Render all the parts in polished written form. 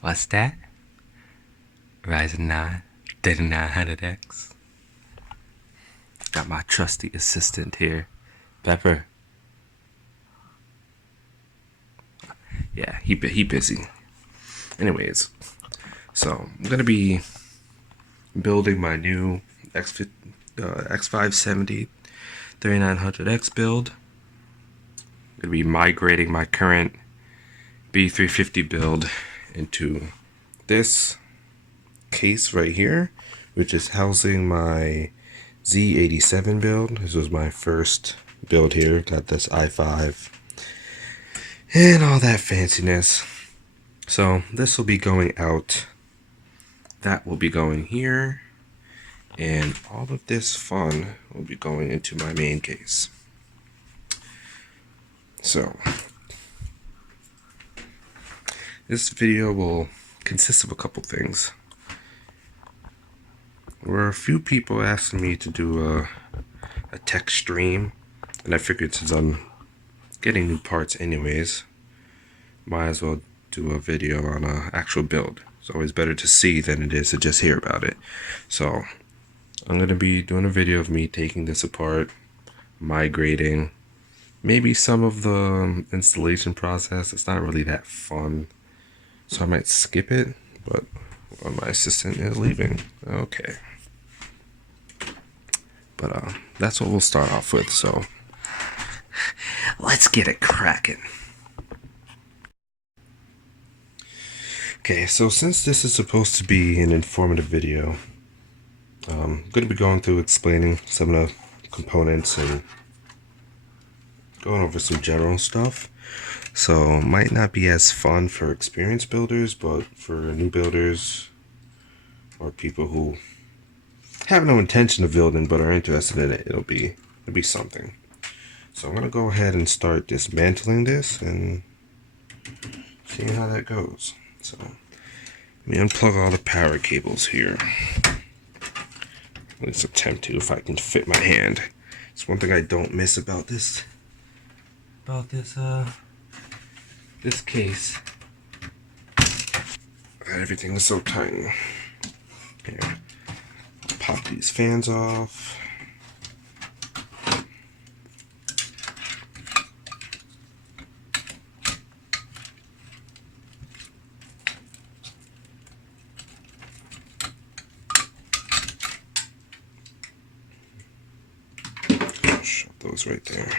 What's that? Ryzen 9 3900X. Got my trusty assistant here, Pepper. Yeah, he busy. Anyways, so I'm gonna be building my new X570 3900X build. I'm gonna be migrating my current B350 build into this case right here, which is housing my Z87 build. This was my first build here. Got this i5 and all that fanciness. So this will be going out. That will be going here. And all of this fun will be going into my main case. So this video will consist of a couple things. There were a few people asking me to do a tech stream, and I figured since I'm getting new parts anyways, might as well do a video on an actual build. It's always better to see than it is to just hear about it. So I'm going to be doing a video of me taking this apart, migrating, maybe some of the installation process. It's not really that fun, so I might skip it, but my assistant is leaving. Okay. But that's what we'll start off with, so let's get it cracking. Okay, so since this is supposed to be an informative video, I'm going to be going through explaining some of the components and going over some general stuff. So it might not be as fun for experienced builders, but for new builders or people who have no intention of building but are interested in it, it'll be something. So I'm gonna go ahead and start dismantling this and see how that goes. So let me unplug all the power cables here. At least attempt to, if I can fit my hand. It's one thing I don't miss about this this case. That everything is so tiny. Here, pop these fans off. Shove those right there.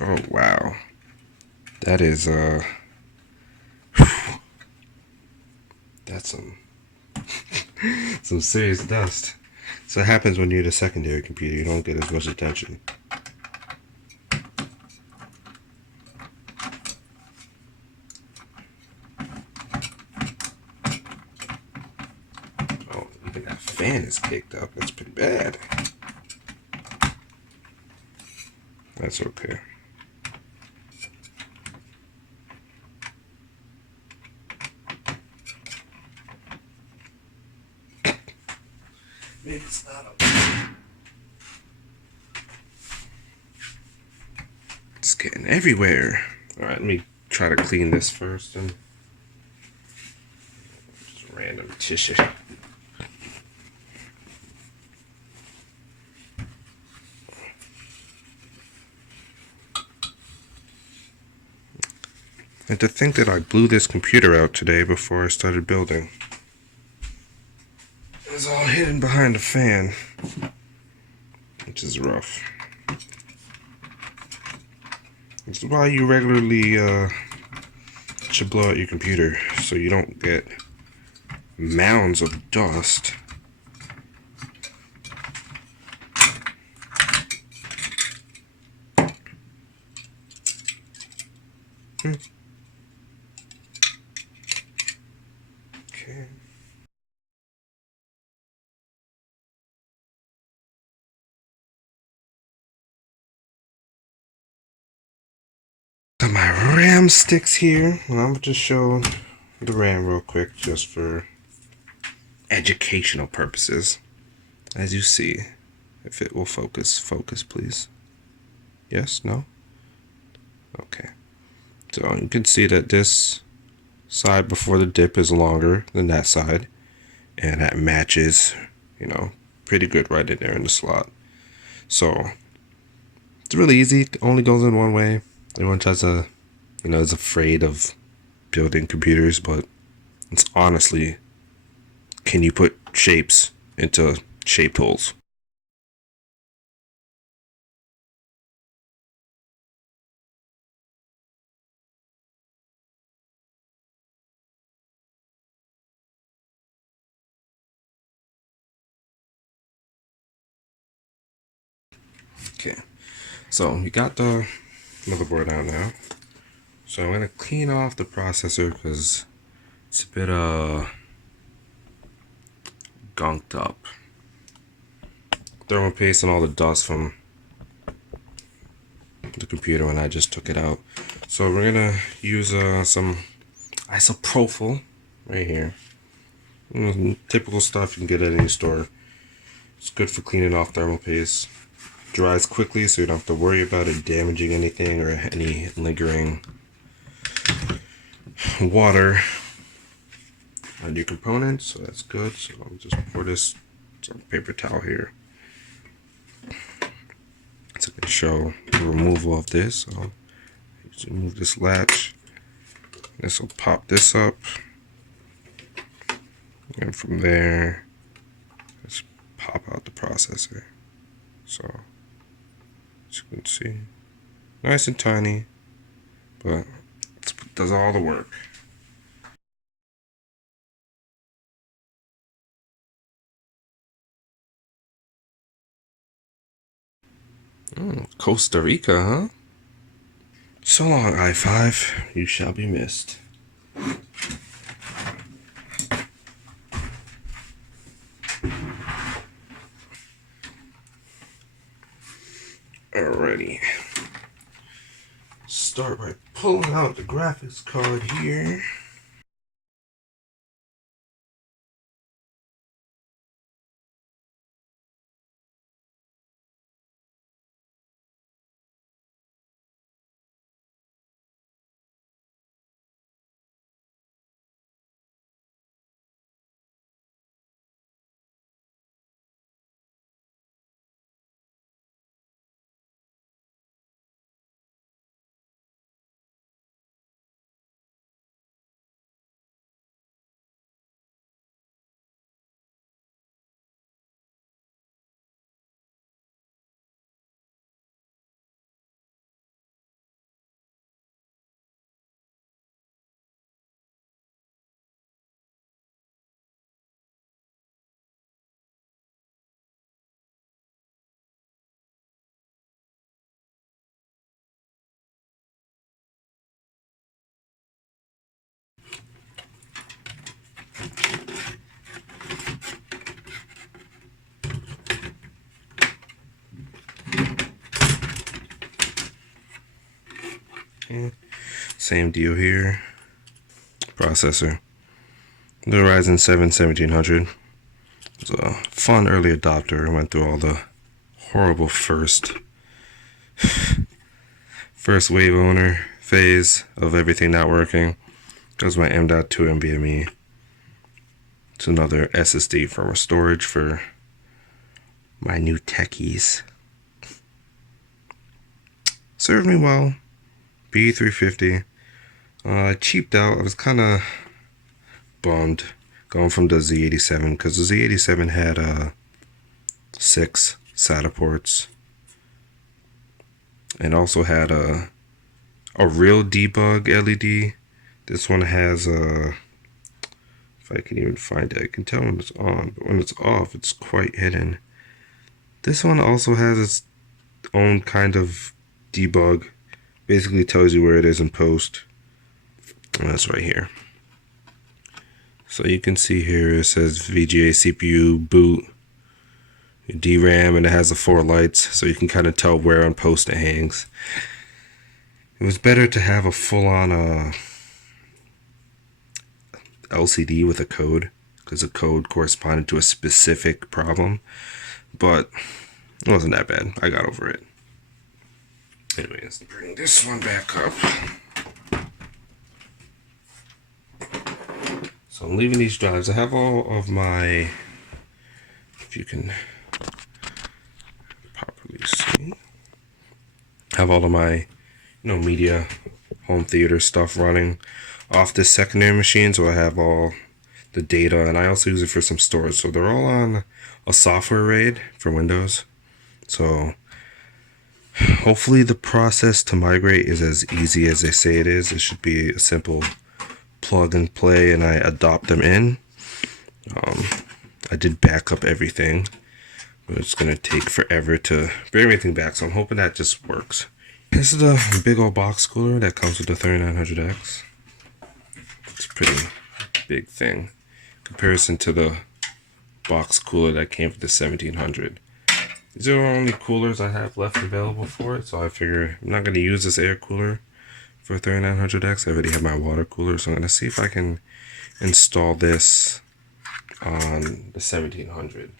Oh wow, that is that's some serious dust. So it happens when you're the secondary computer, you don't get as much attention. Oh, even that fan is kicked up. That's pretty bad. That's okay. Maybe it's not okay. It's getting everywhere. Alright, let me try to clean this first and just random tissue. And to think that I blew this computer out today before I started building. It's all hidden behind a fan, which is rough. This is why you regularly should blow out your computer, so you don't get mounds of dust. Okay. Got my RAM sticks here, and I'm just show the RAM real quick just for educational purposes. As you see, if it will focus please. Yes, no? Okay. So you can see that this side before the dip is longer than that side, and that matches, pretty good right in there in the slot. So it's really easy. It only goes in one way. Everyone tries to, is afraid of building computers, but it's honestly, can you put shapes into shaped holes? Okay, so we got the motherboard out now. So I'm gonna clean off the processor because it's a bit gunked up. Thermal paste and all the dust from the computer when I just took it out. So we're gonna use some isopropyl right here. Typical stuff you can get at any store. It's good for cleaning off thermal paste. Dries quickly, so you don't have to worry about it damaging anything or any lingering water on your components. So that's good. So I'll just pour this on paper towel here. So I can show the removal of this. So just remove this latch. This will pop this up, and from there, just pop out the processor. So as you can see, nice and tiny, but it does all the work. Costa Rica, huh? So long, i5. You shall be missed. Alrighty. Start by pulling out the graphics card here. Okay. Same deal here. Processor. The Ryzen 7 1700. It was a fun early adopter. I went through all the horrible first wave owner phase of everything not working. That was my M.2 NVMe. It's another SSD firmware storage for my new techies. Served me well. B350. I cheaped out. I was kind of bummed going from the Z87 because the Z87 had 6 SATA ports and also had a real debug LED. This one has if I can even find it, I can tell when it's on, but when it's off, it's quite hidden. This one also has its own kind of debug. Basically tells you where it is in post. And that's right here. So you can see here it says VGA CPU boot DRAM, and it has the 4 lights, so you can kind of tell where on post it hangs. It was better to have a full-on LCD with a code, because the code corresponded to a specific problem, but it wasn't that bad. I got over it. Anyways, bring this one back up. So I'm leaving these drives. I have all of my, if you can properly see, I have all of my, media, home theater stuff running off this secondary machine. So I have all the data, and I also use it for some storage. So they're all on a software RAID for Windows. So hopefully the process to migrate is as easy as they say it is. It should be a simple plug and play, and I adopt them in. I did back up everything, but it's gonna take forever to bring everything back, so I'm hoping that just works. This is the big old box cooler that comes with the 3900X. It's a pretty big thing in comparison to the box cooler that came with the 1700. These are the only coolers I have left available for it, so I figure I'm not going to use this air cooler for 3900X. I already have my water cooler, so I'm going to see if I can install this on the 1700.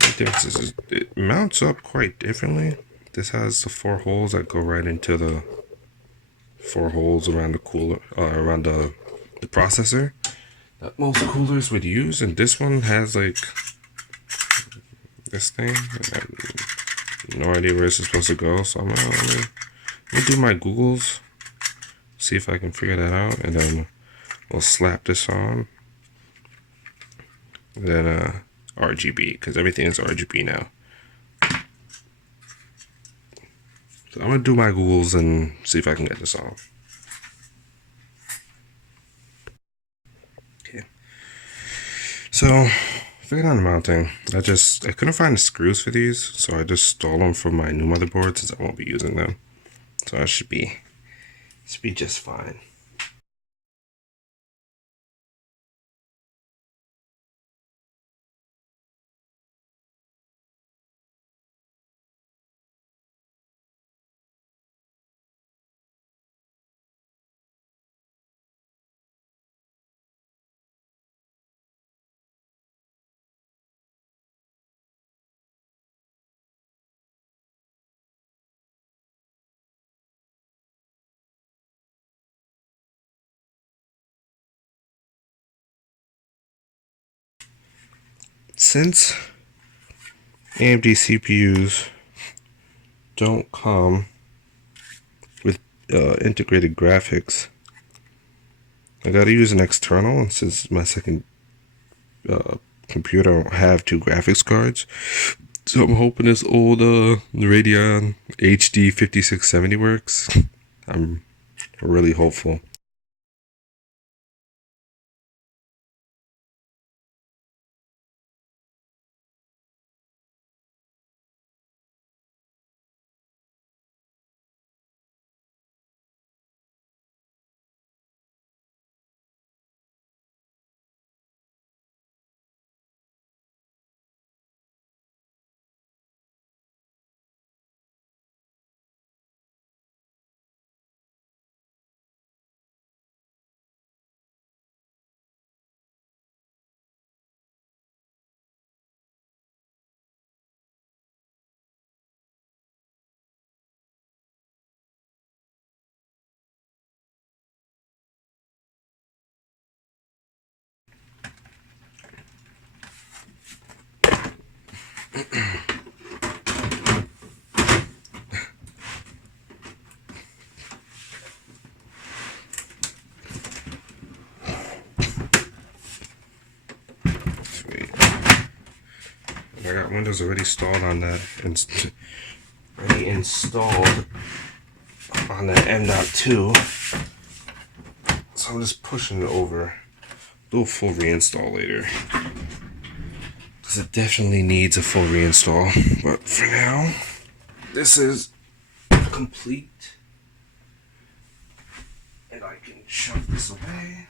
One difference is it mounts up quite differently. This has the 4 holes that go right into the 4 holes around the cooler, around the processor that most coolers would use, and this one has like this thing. I have no idea where this is supposed to go, so I'm gonna do my Googles, see if I can figure that out, and then we'll slap this on. And then RGB, because everything is RGB now. So I'm gonna do my Googles and see if I can get this on. Okay. So figured out the mounting. I couldn't find the screws for these, so I just stole them from my new motherboard since I won't be using them. So I should be just fine. Since AMD CPUs don't come with integrated graphics, I gotta use an external, and since my second computer don't have 2 graphics cards, so I'm hoping this old Radeon HD 5670 works. I'm really hopeful. Sweet. I got Windows already installed on that, M.2. So I'm just pushing it over. Do a full reinstall later, because it definitely needs a full reinstall. But for now, this is complete, and I can shove this away.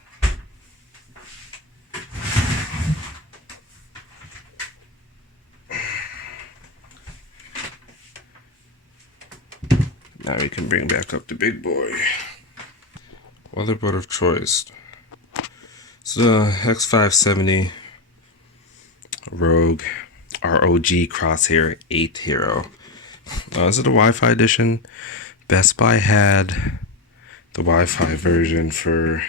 Now we can bring back up the big boy. Motherboard of choice. It's the X570 ROG Crosshair 8 Hero. This is the Wi-Fi edition. Best Buy had the Wi-Fi version for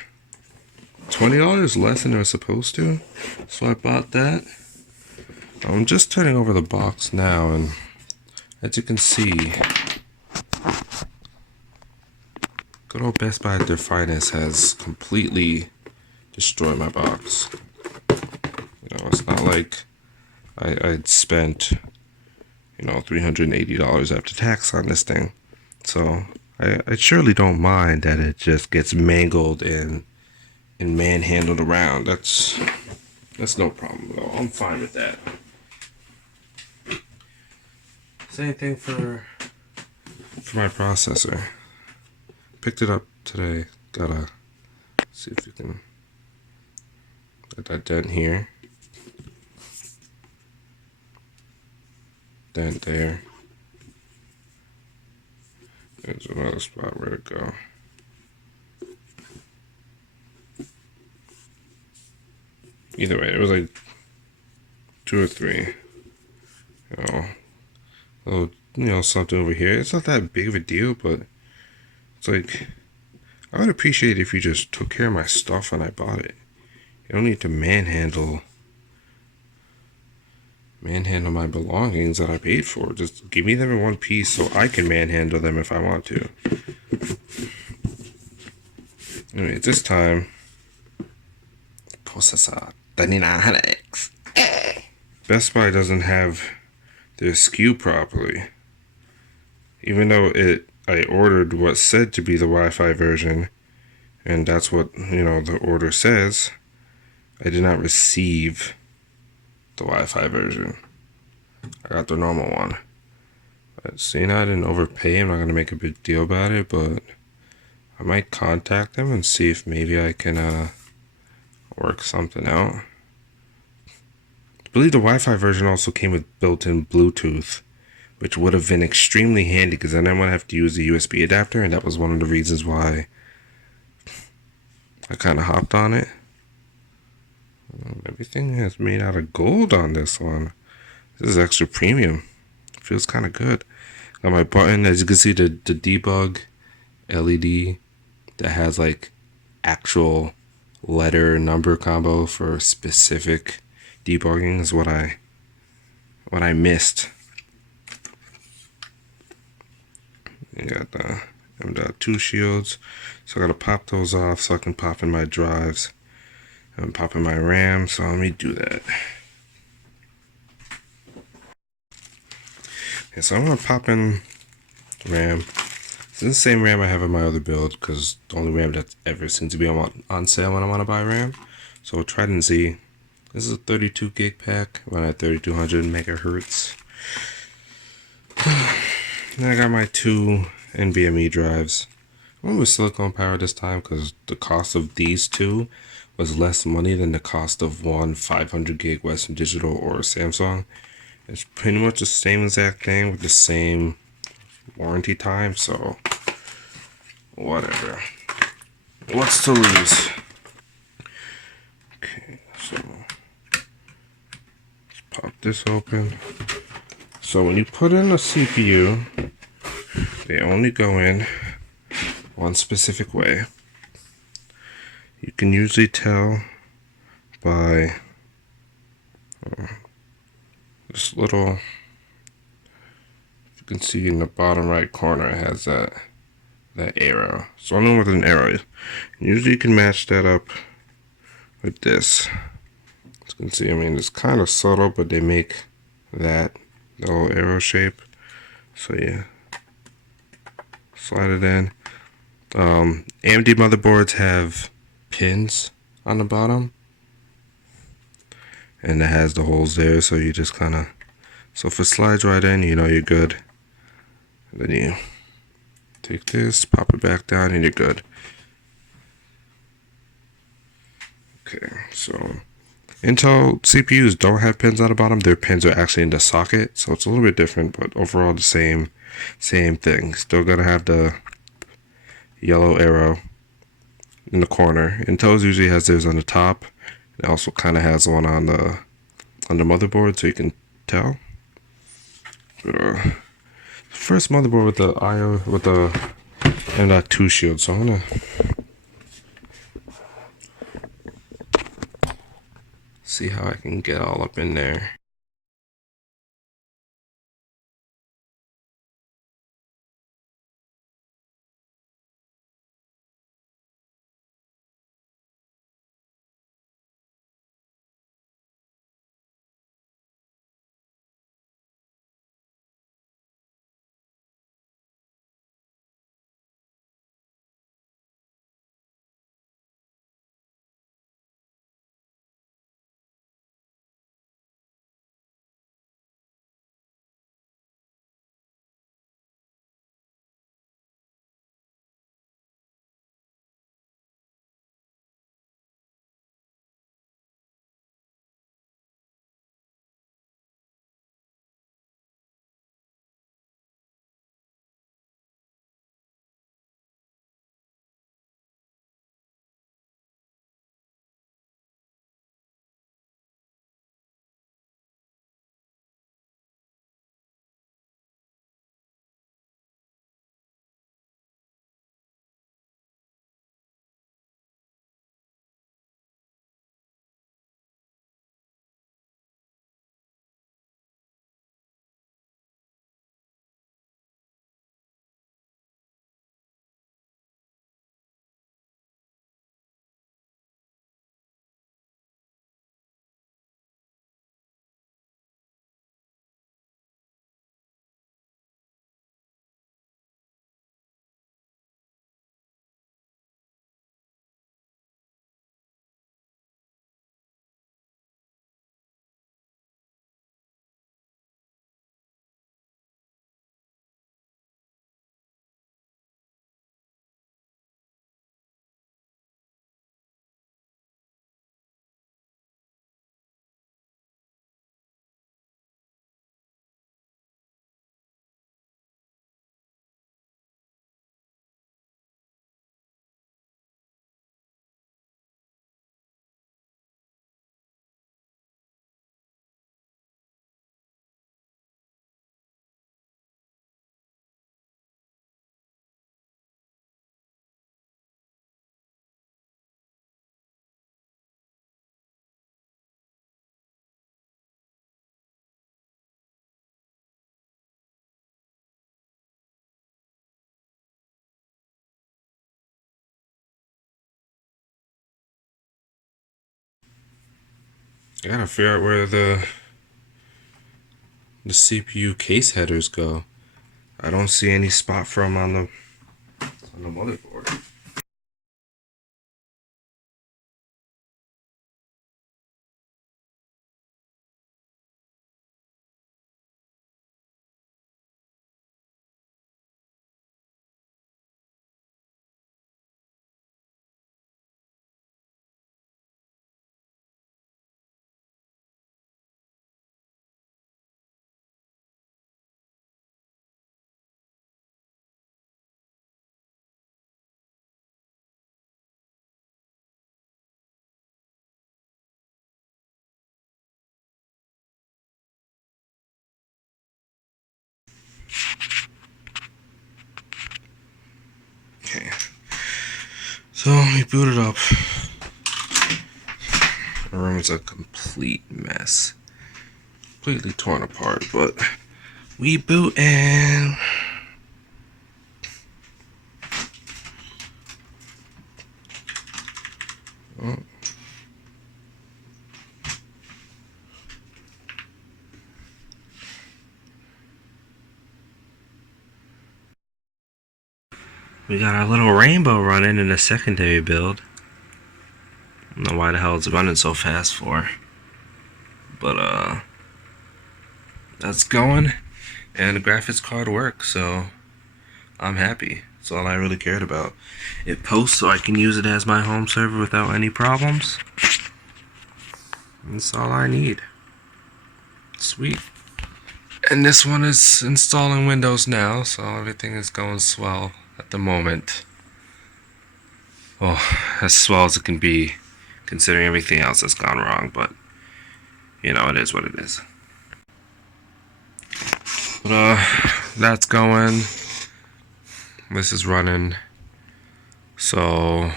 $20 less than it was supposed to, so I bought that. I'm just turning over the box now, and as you can see, good old Best Buy at their finest has completely destroyed my box. You know, it's not like I'd spent, $380 after tax on this thing. So I surely don't mind that it just gets mangled and manhandled around. That's no problem at all. I'm fine with that. Same thing for my processor. Picked it up today. Gotta see if you can get that dent here. Dent there. There's another spot where to go. Either way, it was like 2 or 3. Something over here. It's not that big of a deal, but it's like, I would appreciate it if you just took care of my stuff when I bought it. You don't need to manhandle my belongings that I paid for. Just give me them in one piece so I can manhandle them if I want to. Anyway, this time, processor 3900X. Best Buy doesn't have their SKU properly. Even though I ordered what said to be the Wi-Fi version, and that's what, the order says, I did not receive the Wi-Fi version. I got the normal one. But seeing I didn't overpay, I'm not going to make a big deal about it, but I might contact them and see if maybe I can work something out. I believe the Wi-Fi version also came with built-in Bluetooth, which would have been extremely handy because then I wouldn't have to use the USB adapter, and that was one of the reasons why I kind of hopped on it. Everything is made out of gold on this one. This is extra premium. It feels kind of good. Got my button, as you can see, the debug LED that has like actual letter number combo for specific debugging is what I missed. You got the M.2 shields, so I gotta pop those off so I can pop in my drives. I'm popping my RAM, so let me do that. Okay, so I'm gonna pop in RAM. It's the same RAM I have in my other build because the only RAM that ever seems to be on sale when I want to buy RAM. So Trident Z. This is a 32 gig pack, run at 3200 megahertz. Then I got my 2 NVMe drives. I went with silicone power this time because the cost of these 2 was less money than the cost of one 500 gig Western Digital or Samsung. It's pretty much the same exact thing with the same warranty time, so whatever. What's to lose? Okay, so let's pop this open. So when you put in a CPU, they only go in one specific way. You can usually tell by this little, you can see in the bottom right corner, it has that arrow. So I know what an arrow is. Usually you can match that up with this. As you can see, it's kind of subtle, but they make that little arrow shape. So yeah, slide it in. AMD motherboards have pins on the bottom, and it has the holes there, so you just kind of, so if it slides right in, you're good. And then you take this, pop it back down, and you're good. Okay, so Intel CPUs don't have pins on the bottom. Their pins are actually in the socket, so it's a little bit different, but overall the same thing. Still gonna have the yellow arrow in the corner. Intel's usually has theirs on the top. It also kind of has one on the motherboard, so you can tell. First motherboard with the IO with the M.2 shield. So I'm gonna see how I can get all up in there. I gotta figure out where the CPU case headers go. I don't see any spot for them on the motherboard. Okay, so we boot it up. The room is a complete mess, completely torn apart, but we boot and we got our little rainbow running in a secondary build. I don't know why the hell it's running so fast for, but that's going, and the graphics card works, so I'm happy. That's all I really cared about. It posts so I can use it as my home server without any problems. That's all I need. Sweet. And this one is installing Windows now, so everything is going swell at the moment. well, as swell as it can be, considering everything else that's gone wrong. But you know, it is what it is. But that's going. This is running. So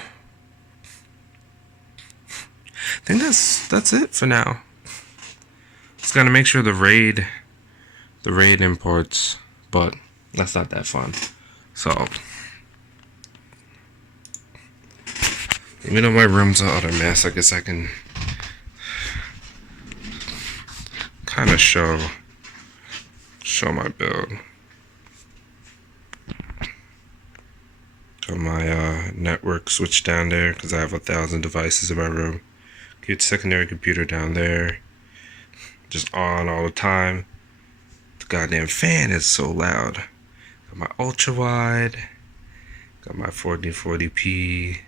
I think that's it for now. Just gotta make sure the RAID imports, but that's not that fun. So even though my room's a utter mess, I guess I can kind of show my build. Got my network switch down there because I have 1,000 devices in my room. Get secondary computer down there, just on all the time. The goddamn fan is so loud. Got my ultra wide. Got my 1440p.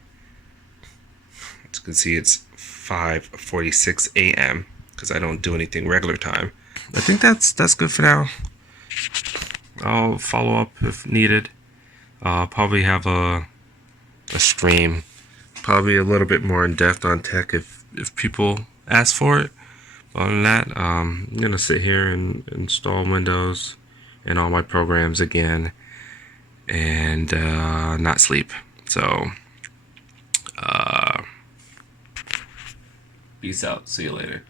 As you can see, it's 5:46 a.m. because I don't do anything regular time. I think that's good for now. I'll follow up if needed. Probably have a stream, probably a little bit more in depth on tech if people ask for it. Other than that, I'm gonna sit here and install Windows and all my programs again, and not sleep. So, peace out. See you later.